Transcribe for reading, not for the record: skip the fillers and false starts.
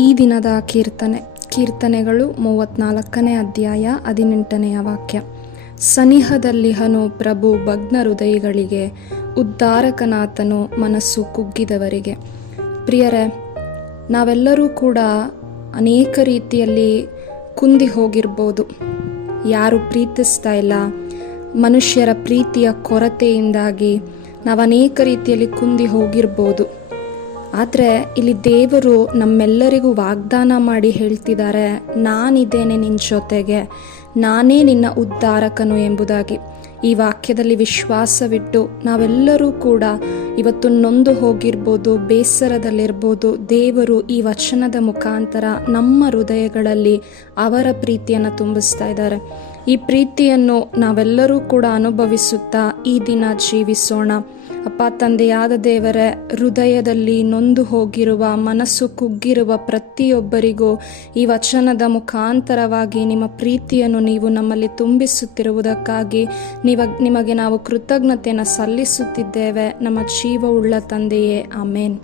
ಈ ದಿನದ ಕೀರ್ತನೆಗಳು 34ನೇ ಅಧ್ಯಾಯ 18ನೆಯ ವಾಕ್ಯ. ಸನಿಹದಲ್ಲಿಹನು ಪ್ರಭು ಭಗ್ನ ಹೃದಯಿಗಳಿಗೆ, ಉದ್ಧಾರಕನಾತನು ಮನಸ್ಸು ಕುಗ್ಗಿದವರಿಗೆ. ಪ್ರಿಯರೇ, ನಾವೆಲ್ಲರೂ ಕೂಡ ಅನೇಕ ರೀತಿಯಲ್ಲಿ ಕುಂದಿ ಹೋಗಿರ್ಬೋದು. ಯಾರು ಪ್ರೀತಿಸ್ತಾ ಇಲ್ಲ, ಮನುಷ್ಯರ ಪ್ರೀತಿಯ ಕೊರತೆಯಿಂದಾಗಿ ನಾವು ಅನೇಕ ರೀತಿಯಲ್ಲಿ ಕುಂದಿ ಹೋಗಿರ್ಬೋದು. ಆದರೆ ಇಲ್ಲಿ ದೇವರು ನಮ್ಮೆಲ್ಲರಿಗೂ ವಾಗ್ದಾನ ಮಾಡಿ ಹೇಳ್ತಿದ್ದಾರೆ, ನಾನಿದ್ದೇನೆ ನಿನ್ನ ಜೊತೆಗೆ, ನಾನೇ ನಿನ್ನ ಉದ್ಧಾರಕನು ಎಂಬುದಾಗಿ. ಈ ವಾಕ್ಯದಲ್ಲಿ ವಿಶ್ವಾಸವಿಟ್ಟು ನಾವೆಲ್ಲರೂ ಕೂಡ ಇವತ್ತು ನೊಂದು ಹೋಗಿರ್ಬೋದು, ಬೇಸರದಲ್ಲಿರ್ಬೋದು. ದೇವರು ಈ ವಚನದ ಮುಖಾಂತರ ನಮ್ಮ ಹೃದಯಗಳಲ್ಲಿ ಅವರ ಪ್ರೀತಿಯನ್ನು ತುಂಬಿಸ್ತಾ ಇದ್ದಾರೆ. ಈ ಪ್ರೀತಿಯನ್ನು ನಾವೆಲ್ಲರೂ ಕೂಡ ಅನುಭವಿಸುತ್ತಾ ಈ ದಿನ ಜೀವಿಸೋಣ. ಅಪ್ಪ ತಂದೆಯಾದ ದೇವರೇ, ಹೃದಯದಲ್ಲಿ ನೊಂದು ಹೋಗಿರುವ, ಮನಸ್ಸು ಕುಗ್ಗಿರುವ ಪ್ರತಿಯೊಬ್ಬರಿಗೂ ಈ ವಚನದ ಮುಖಾಂತರವಾಗಿ ನಿಮ್ಮ ಪ್ರೀತಿಯನ್ನು ನೀವು ನಮ್ಮಲ್ಲಿ ತುಂಬಿಸುತ್ತಿರುವುದಕ್ಕಾಗಿ ನಿಮಗೆ ನಾವು ಕೃತಜ್ಞತೆಯನ್ನು ಸಲ್ಲಿಸುತ್ತಿದ್ದೇವೆ. ನಮ್ಮ ಜೀವವುಳ್ಳ ತಂದೆಯೇ, ಆಮೇನ್.